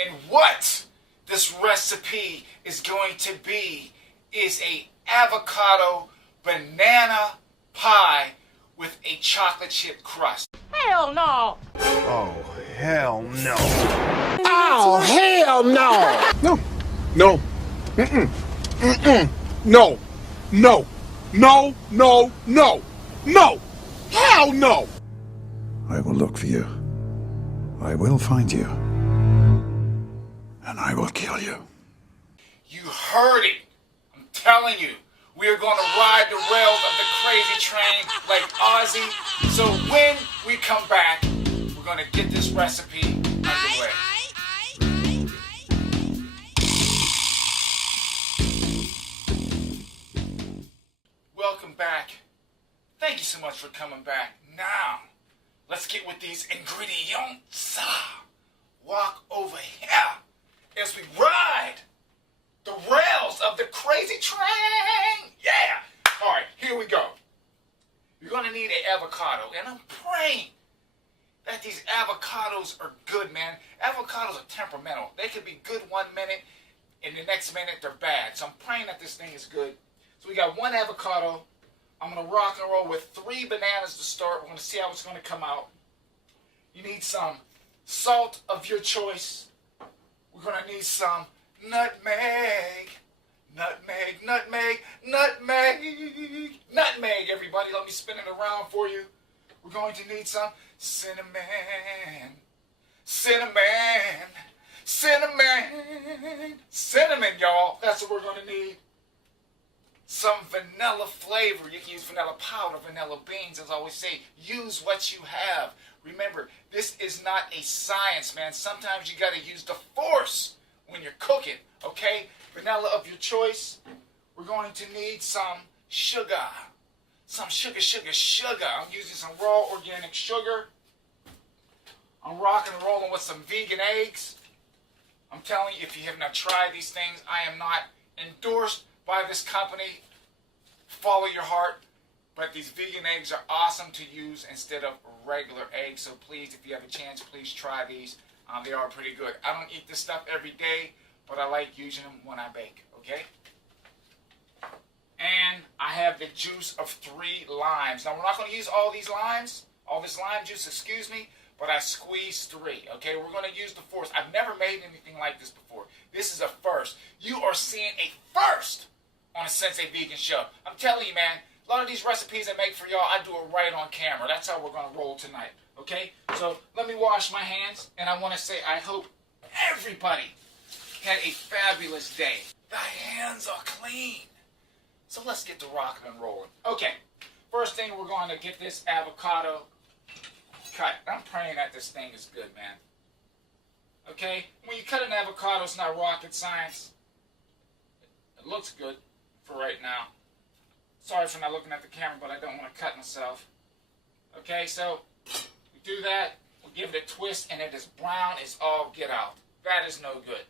And what this recipe is going to be is a avocado banana pie with a chocolate chip crust. Hell no! Oh, hell no. Oh, hell no! No. No. Mm-mm. Mm-mm. No. No. No. No. No. No. Hell no! I will look for you. I will find you. And I will kill you. You heard it. I'm telling you. We are going to ride the rails of the crazy train like Ozzy. So when we come back, we're going to get this recipe underway. Welcome back. Thank you so much for coming back. Now, let's get with these ingredients. Walk over here as we ride the rails of the crazy train. Yeah. All right, here we go. You're going to need an avocado, and I'm praying that these avocados are good, man. Avocados are temperamental. They could be good 1 minute, and the next minute they're bad. So I'm praying that this thing is good. So we got 1 avocado. I'm going to rock and roll with 3 bananas to start. We're going to see how it's going to come out. You need some salt of your choice. We're going to need some nutmeg, nutmeg, nutmeg, nutmeg, nutmeg, everybody. Let me spin it around for you. We're going to need some cinnamon, cinnamon, cinnamon, cinnamon, y'all. That's what we're going to need. Some vanilla flavor. You can use vanilla powder, vanilla beans. As I always say, use what you have. Remember, this is not a science, man. Sometimes you got to use the force when you're cooking, okay? Vanilla of your choice. We're going to need some sugar. Some sugar. I'm using some raw organic sugar. I'm rocking and rolling with some vegan eggs. I'm telling you, if you have not tried these things, I am not endorsed by this company. Follow your heart. But these vegan eggs are awesome to use instead of regular eggs. So please, if you have a chance, please try these. They are pretty good. I don't eat this stuff every day, but I like using them when I bake, okay? And I have the juice of 3 limes. Now, we're not going to use all these limes, all this lime juice, excuse me, but I squeezed 3, okay? We're going to use the force. I've never made anything like this before. This is a first. You are seeing a first on a Sensei Vegan show. I'm telling you, man, a lot of these recipes I make for y'all, I do it right on camera. That's how we're going to roll tonight, okay? So let me wash my hands, and I want to say I hope everybody had a fabulous day. Thy hands are clean. So let's get to rocking and rolling. Okay, first thing we're going to get this avocado cut. I'm praying that this thing is good, man. Okay, when you cut an avocado, it's not rocket science. It looks good for right now. Sorry for not looking at the camera, but I don't want to cut myself. Okay, so we do that. We'll give it a twist, and it is brown as all get out. That is no good.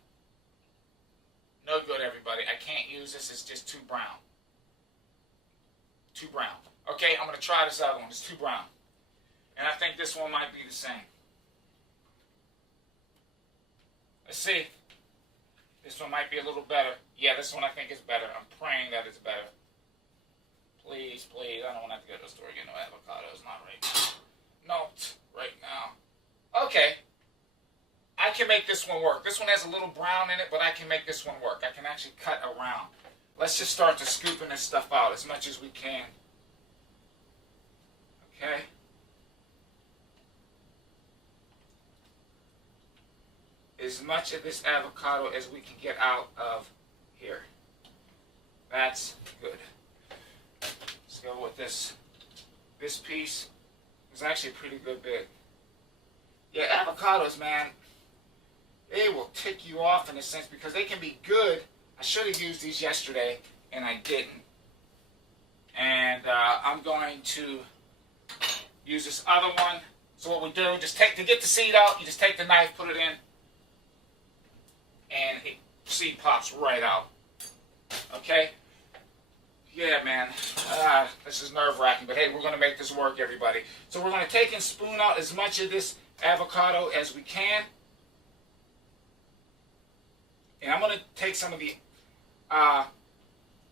No good, everybody. I can't use this. It's just too brown. Too brown. Okay, I'm going to try this other one. It's too brown. And I think this one might be the same. Let's see. This one might be a little better. Yeah, this one I think is better. I'm praying that it's better. Please, please. I don't want to have to go to the store and get no avocados. Not right now. Not right now. Okay. I can make this one work. This one has a little brown in it, but I can make this one work. I can actually cut around. Let's just start to scooping this stuff out as much as we can. Okay. As much of this avocado as we can get out of here. That's good. Let's go with this. This piece is actually a pretty good bit. Yeah, avocados, man, they will tick you off in a sense because they can be good. I should have used these yesterday, and I didn't. And I'm going to use this other one. So what we do, just take, to get the seed out, you just take the knife, put it in, and the seed pops right out. Okay? Yeah, man. This is nerve-wracking, but hey, we're going to make this work, everybody. So we're going to take and spoon out as much of this avocado as we can. And I'm going to take some of the,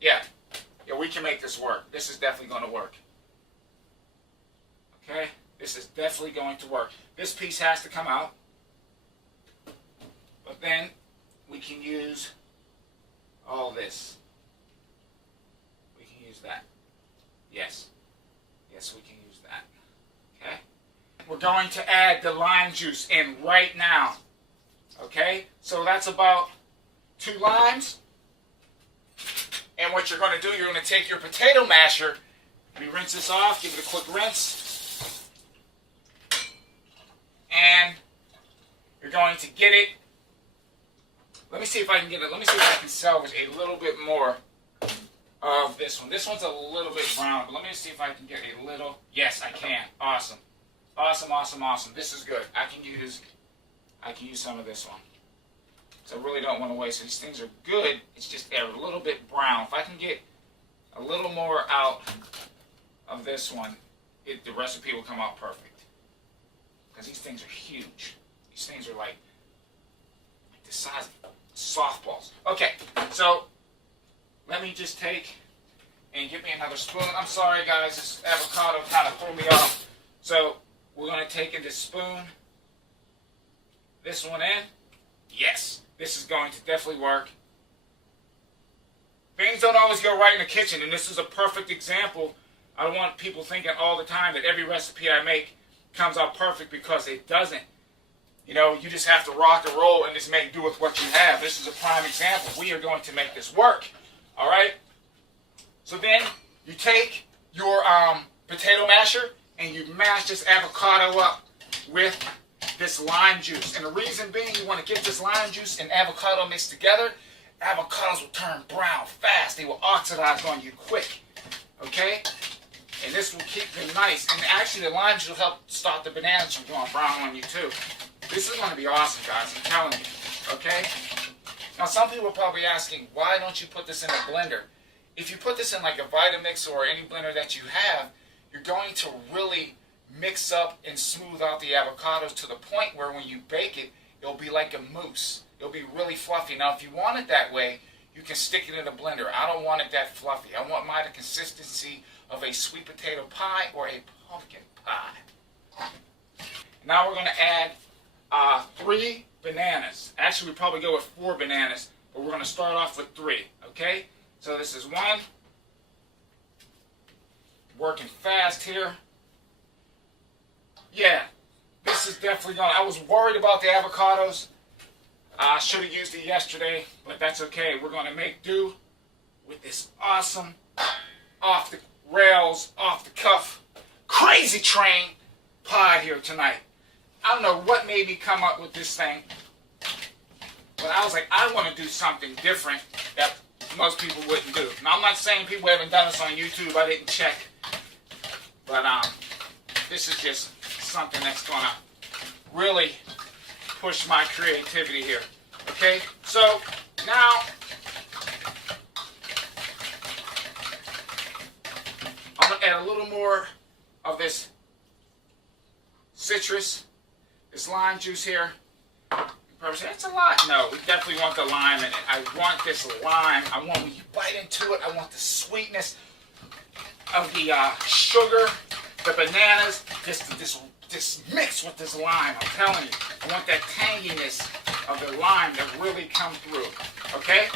yeah, we can make this work. This is definitely going to work. Okay, this is definitely going to work. This piece has to come out. But then we can use all this. We can use that. Yes. Yes, we can use that. Okay? We're going to add the lime juice in right now. Okay? So that's about 2 limes. And what you're going to do, you're going to take your potato masher. Let me rinse this off. Give it a quick rinse. And you're going to get it. Let me see if I can get it. Let me see if I can salvage a little bit more of this one. This one's a little bit brown, but let me see if I can get a little. Yes, I can. Awesome. Awesome, awesome, awesome. This is good. I can use some of this one. So I really don't want to waste it. These things are good. It's just they're a little bit brown. If I can get a little more out of this one, the recipe will come out perfect. Because these things are huge. These things are like the size of softballs. Okay, so let me just take and get me another spoon. I'm sorry, guys. This avocado kind of threw me off. So we're going to take in this spoon. This one in. Yes, this is going to definitely work. Things don't always go right in the kitchen, and this is a perfect example. I don't want people thinking all the time that every recipe I make comes out perfect, because it doesn't. You know, you just have to rock and roll and just make do with what you have. This is a prime example. We are going to make this work. All right? So then you take your potato masher and you mash this avocado up with this lime juice. And the reason being, you want to get this lime juice and avocado mixed together. Avocados will turn brown fast. They will oxidize on you quick. Okay? And this will keep them nice. And actually, the lime juice will help stop the bananas from going brown on you too. This is going to be awesome, guys. I'm telling you. Okay? Now, some people are probably asking, why don't you put this in a blender? If you put this in like a Vitamix or any blender that you have, you're going to really mix up and smooth out the avocados to the point where when you bake it, it'll be like a mousse. It'll be really fluffy. Now, if you want it that way, you can stick it in a blender. I don't want it that fluffy. I want the consistency of a sweet potato pie or a pumpkin pie. Now we're going to add 3 bananas. Actually, we probably go with 4 bananas, but we're going to start off with 3. Okay? So this is 1. Working fast here. Yeah, this is definitely going to... I was worried about the avocados. I should have used it yesterday, but that's okay. We're going to make do with this awesome, off the rails, off the cuff, crazy train pie here tonight. I don't know what made me come up with this thing, but I was like, I want to do something different that most people wouldn't do. Now, I'm not saying people haven't done this on YouTube. I didn't check, but this is just something that's going to really push my creativity here. Okay, so now I'm going to add a little more of this citrus, this lime juice here. You probably say, it's a lot. No, we definitely want the lime in it. I want this lime. I want, when you bite into it, I want the sweetness of the sugar, the bananas, this mix with this lime. I'm telling you, I want that tanginess of the lime to really come through. Okay?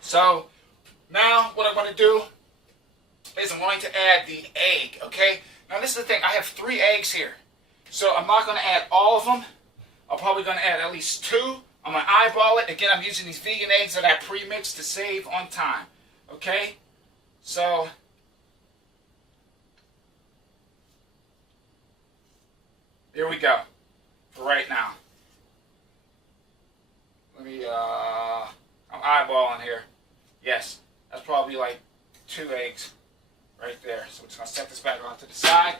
So now what I'm going to do is I'm going to add the egg. Okay? Now this is the thing. I have 3 eggs here. So I'm not going to add all of them. I'm probably going to add at least 2. I'm going to eyeball it. Again, I'm using these vegan eggs that I pre-mixed to save on time. Okay? So there we go. For right now. Let me, I'm eyeballing here. Yes, that's probably like 2 eggs right there. So we're just going to set this back onto the side.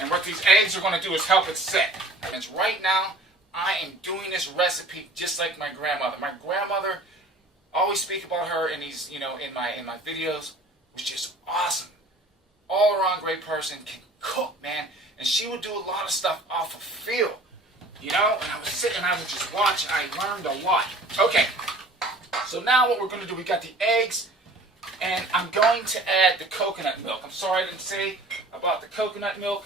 And what these eggs are going to do is help it set. And right now, I am doing this recipe just like my grandmother. My grandmother, always speak about her in these, in my videos, was just awesome. All around great person, can cook, man. And she would do a lot of stuff off of feel. And I was sit and I would just watch, and I learned a lot. Okay, so now what we're going to do, we got the eggs, and I'm going to add the coconut milk. I'm sorry I didn't say about the coconut milk.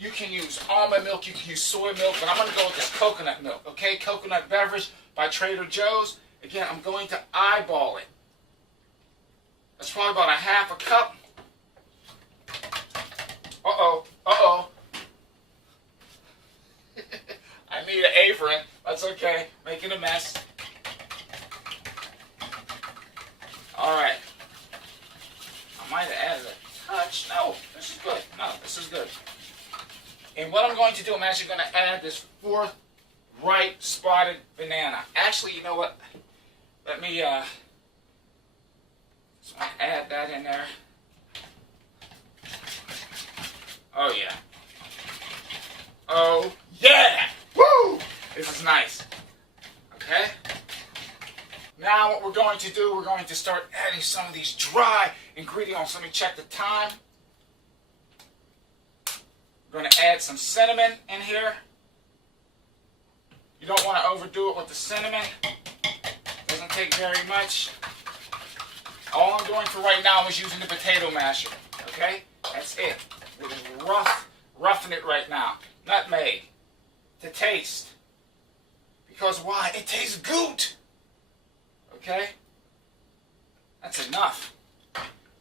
You can use almond milk, you can use soy milk, but I'm going to go with this coconut milk, okay? Coconut beverage by Trader Joe's. Again, I'm going to eyeball it. That's probably about a half a cup. Uh-oh, uh-oh. I need an apron. That's okay. Making a mess. Alright. I might have added a touch. No, this is good. No, this is good. And what I'm going to do, I'm actually going to add this 4th ripe spotted banana. Actually, you know what? Let me just add that in there. Oh yeah. Oh yeah! Woo! This is nice. Okay? Now what we're going to do, we're going to start adding some of these dry ingredients. Let me check the time. We're going to add some cinnamon in here. You don't want to overdo it with the cinnamon. Doesn't take very much. All I'm doing for right now is using the potato masher. Okay? That's it. We're just roughing it right now. Nutmeg. To taste. Because why? It tastes good. Okay? That's enough.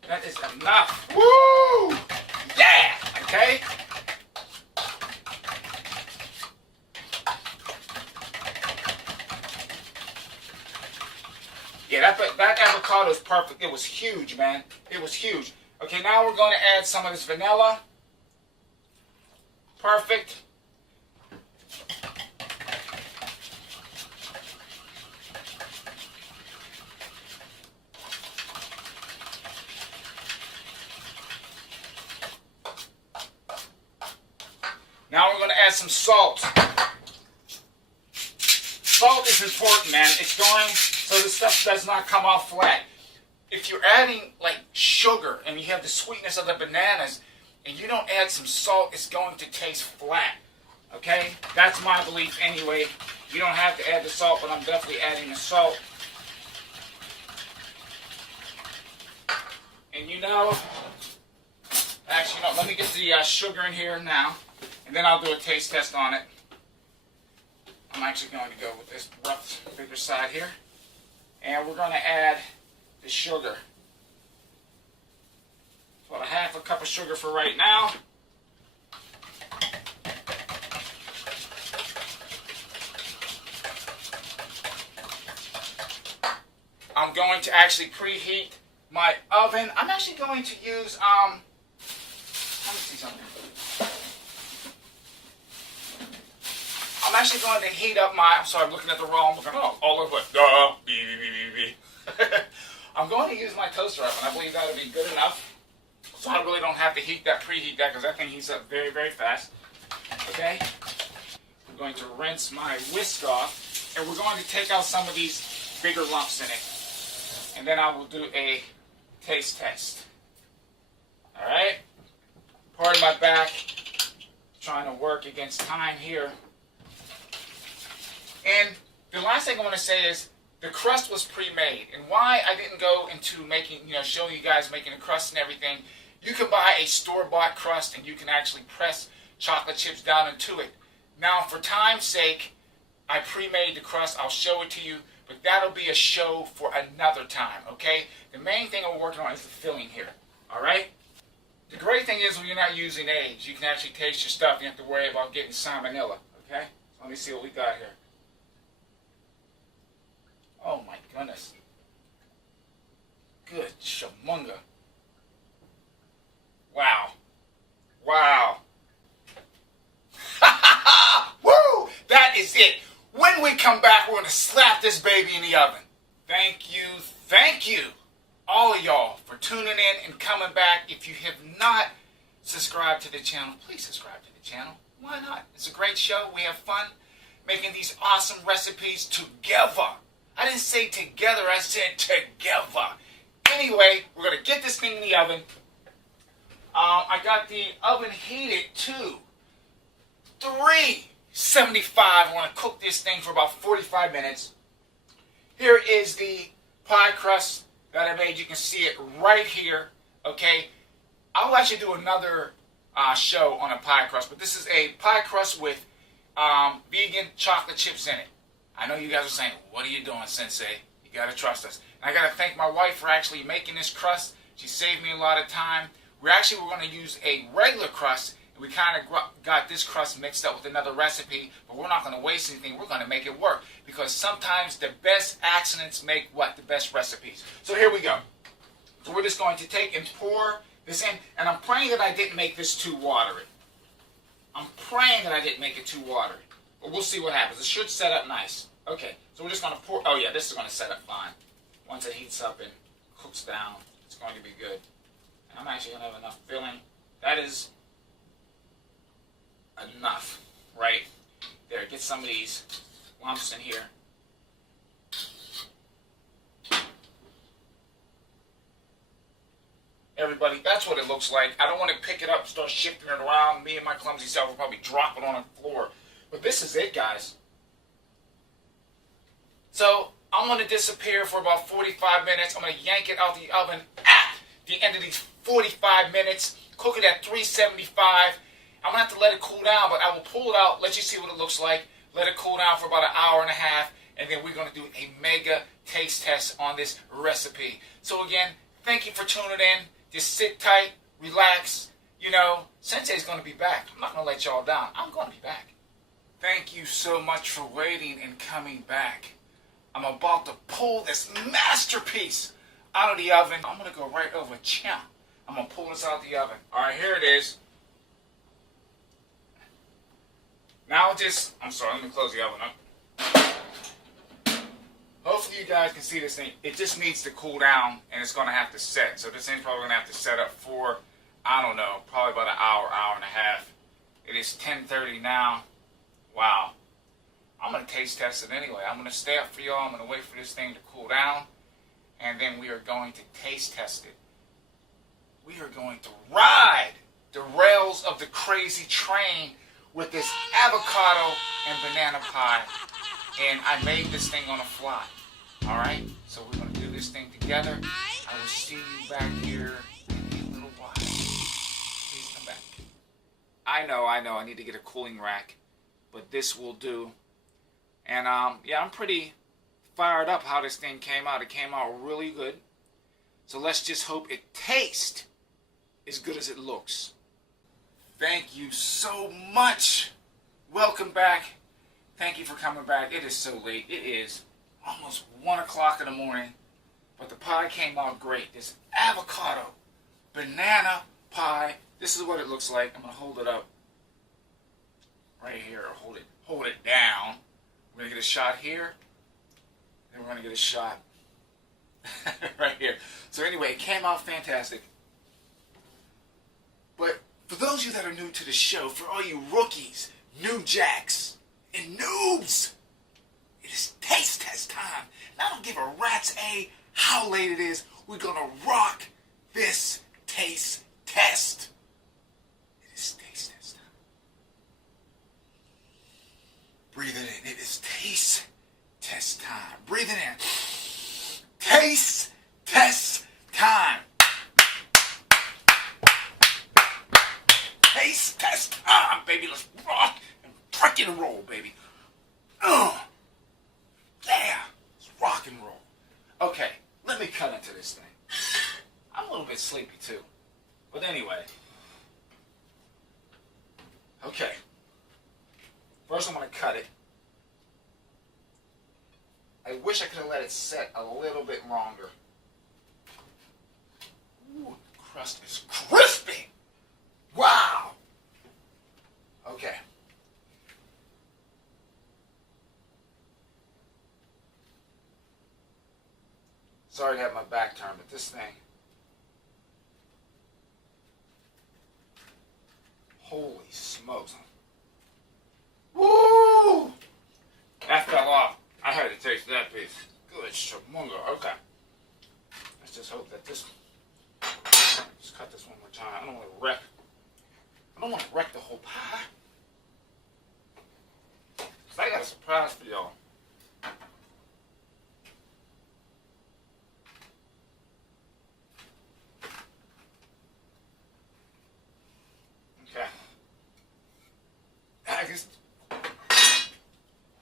That is enough. Woo! Yeah! Okay? Yeah, that avocado is perfect. It was huge, man. It was huge. Okay, now we're going to add some of this vanilla. Perfect. Now we're going to add some salt. Salt is important, man. It's going so the stuff does not come off flat. If you're adding like sugar and you have the sweetness of the bananas and you don't add some salt, it's going to taste flat. Okay? That's my belief anyway. You don't have to add the salt, but I'm definitely adding the salt. And you know, actually, no, let me get the sugar in here now, and then I'll do a taste test on it. I'm actually going to go with this rough, bigger side here. And we're going to add the sugar. About a half a cup of sugar for right now. I'm going to actually preheat my oven. I'm actually going to use, let me see something. I'm actually going to heat up my, I'm sorry, I'm looking at the wrong, I'm looking all over it. I'm going to use my toaster oven. I believe that'll be good enough. So I really don't have to preheat that because that thing heats up very, very fast. Okay? I'm going to rinse my whisk off, and we're going to take out some of these bigger lumps in it. And then I will do a taste test. Alright? Pardon my back. Trying to work against time here. And the last thing I want to say is the crust was pre-made. And why I didn't go into making, showing you guys making a crust and everything. You can buy a store-bought crust and you can actually press chocolate chips down into it. Now, for time's sake, I pre-made the crust. I'll show it to you. But that'll be a show for another time, okay? The main thing I'm working on is the filling here, all right? The great thing is when you're not using eggs, you can actually taste your stuff. You don't have to worry about getting salmonella, okay? So let me see what we got here. Oh my goodness. Good shamunga. Wow. Wow. Woo! That is it. When we come back, we're going to slap this baby in the oven. Thank you, all of y'all, for tuning in and coming back. If you have not subscribed to the channel, please subscribe to the channel. Why not? It's a great show. We have fun making these awesome recipes together. I didn't say together, I said together. Anyway, we're going to get this thing in the oven. I got the oven heated to 75. I want to cook this thing for about 45 minutes. Here is the pie crust that I made. You can see it right here. Okay, I'll actually do another show on a pie crust, but this is a pie crust with vegan chocolate chips in it. I know you guys are saying, what are you doing, Sensei? You got to trust us. And I got to thank my wife for actually making this crust. She saved me a lot of time. We're going to use a regular crust. We kind of got this crust mixed up with another recipe, but we're not going to waste anything. We're going to make it work, because sometimes the best accidents make what? The best recipes. So here we go. So we're just going to take and pour this in, and I'm praying that I didn't make this too watery. I'm praying that I didn't make it too watery, but we'll see what happens. It should set up nice. Okay, so we're just going to pour. Oh yeah, this is going to set up fine. Once it heats up and cooks down, it's going to be good. And I'm actually going to have enough filling. That is enough, right there. Get some of these lumps in here. Everybody, that's what it looks like. I don't want to pick it up and start shifting it around. Me and my clumsy self will probably drop it on the floor. But this is it, guys. So I'm going to disappear for about 45 minutes. I'm going to yank it out the oven at the end of these 45 minutes. Cook it at 375. I'm going to have to let it cool down, but I will pull it out, let you see what it looks like, let it cool down for about an hour and a half, and then we're going to do a mega taste test on this recipe. So again, thank you for tuning in. Just sit tight, relax. You know, Sensei's going to be back. I'm not going to let y'all down. I'm going to be back. Thank you so much for waiting and coming back. I'm about to pull this masterpiece out of the oven. I'm going to go right over champ. I'm going to pull this out of the oven. All right, here it is. Now I'm sorry, let me close the oven up. Hopefully you guys can see this thing. It just needs to cool down, and it's going to have to set. So this thing's probably going to have to set up for, I don't know, probably about an hour, hour and a half. It is 10:30 now. Wow. I'm going to taste test it anyway. I'm going to stay up for y'all. I'm going to wait for this thing to cool down, and then we are going to taste test it. We are going to ride the rails of the crazy train with this avocado and banana pie, and I made this thing on the fly. All right, so we're going to do this thing together. I will see you back here in a little while. Please come back. I know, I need to get a cooling rack, but this will do. And yeah, I'm pretty fired up how this thing came out. It came out really good. So let's just hope it tastes as good as it looks. Thank you so much. Welcome back. Thank you for coming back. It is so late. It is almost 1 o'clock in the morning, but the pie came out great. This avocado banana pie. This is what it looks like. I'm going to hold it up right here. Hold it down. We're going to get a shot here. Then we're going to get a shot right here. So anyway, it came out fantastic. But for those of you that are new to the show, for all you rookies, new jacks, and noobs, it is taste test time. And I don't give a rat's A how late it is. We're going to rock this taste test. It is taste test time. Breathe it in. It is taste test time. Breathe it in. Taste test time. Taste test time, baby. Let's rock and frickin' roll, baby. Yeah. Let's rock and roll. Okay, let me cut into this thing. I'm a little bit sleepy too. But anyway. Okay. First I'm going to cut it. I wish I could have let it set a little bit longer. Ooh, the crust is crispy. Wow. Okay. Sorry to have my back turned, but this thing. Holy smokes. Woo! That fell off. I had to taste that piece. Good shamunga. Okay. Let's just hope that this. Let's cut this one more time. I don't want to wreck the whole pie. class for y'all. Okay. I guess.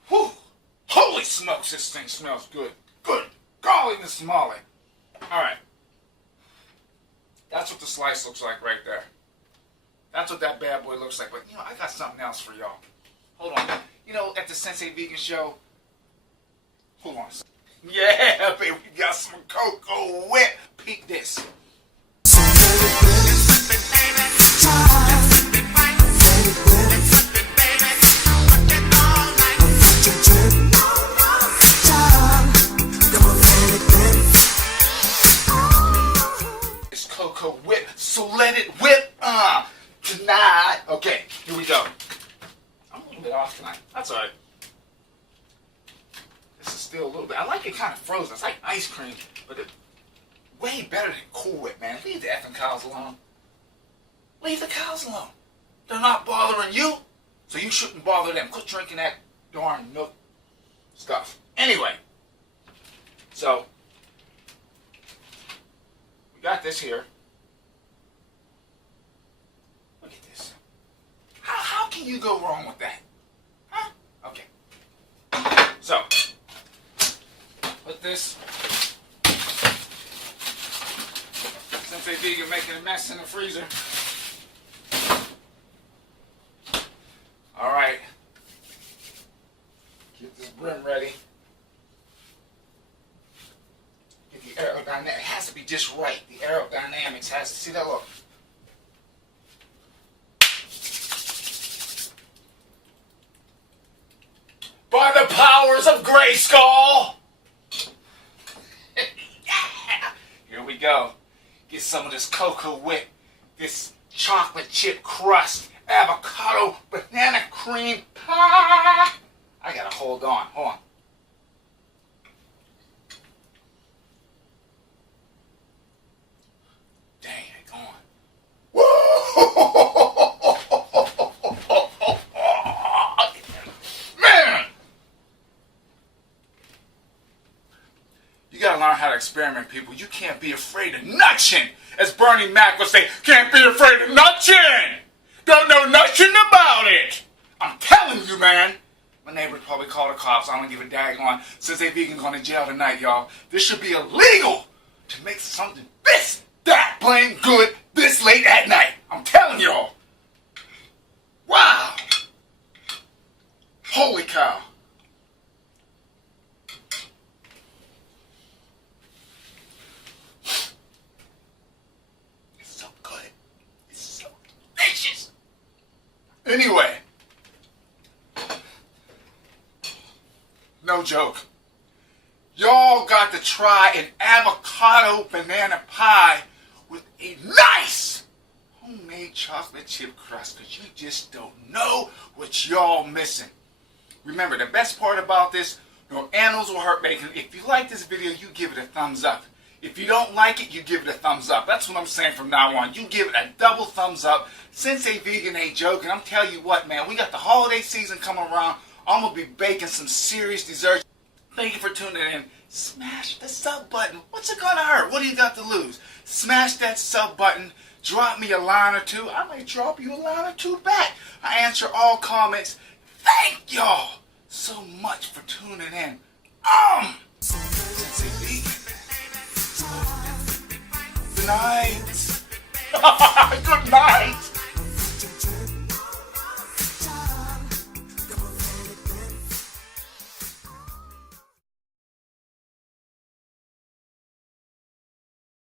Whew. Holy smokes, this thing smells good. Good golly, Miss Molly. Alright. That's what the slice looks like right there. That's what that bad boy looks like. But, you know, I got something else for y'all. Hold on. You know, at the Sensei Vegan show, hold on a second. Yeah, baby, we got some cocoa whip. Peek this. It's cocoa whip, so let it whip tonight. Okay, here we go. I'm a little bit off tonight. That's alright. This is still a little bit. I like it kind of frozen. It's like ice cream, but it's way better than Cool Whip, man. Leave the effing cows alone. Leave the cows alone. They're not bothering you, so you shouldn't bother them. Quit drinking that darn milk stuff. Anyway, so we got this here. Look at this. How can you go wrong with that? Huh? Okay. So, put this. Sensei Vegan making a mess in the freezer. Alright. Get this brim ready. Get the aerodynamics. It has to be just right. The aerodynamics has to see that look. By the powers of Grayskull! Yeah. Here we go. Get some of this cocoa whip, this chocolate chip crust, avocado, banana cream pie. I gotta hold on. Hold on. Dang it, go on. Man! You gotta learn how to experiment, people. You can't be afraid of nutchin'. As Bernie Mac would say, can't be afraid of nutchin'. Don't know nothing about it. I'm telling you, man. My neighbor probably called the cops. I don't give a daggone. Sensei Vegan going to jail tonight, y'all. This should be illegal to make something this that plain good this late at night. I'm telling y'all. Wow. Holy cow. It's so good. It's so delicious. Anyway. No joke. Y'all got to try an avocado banana pie with a nice homemade chocolate chip crust, because you just don't know what y'all missing. Remember, the best part about this, no animals will hurt bacon. If you like this video, you give it a thumbs up. If you don't like it, you give it a thumbs up. That's what I'm saying from now on. You give it a double thumbs up. Sensei Vegan ain't joking. I'm telling you what, man. We got the holiday season coming around. I'm going to be baking some serious desserts. Thank you for tuning in. Smash the sub button. What's it going to hurt? What do you got to lose? Smash that sub button. Drop me a line or two. I may drop you a line or two back. I answer all comments. Thank y'all so much for tuning in. Sensei Vegan. Good night. Good night.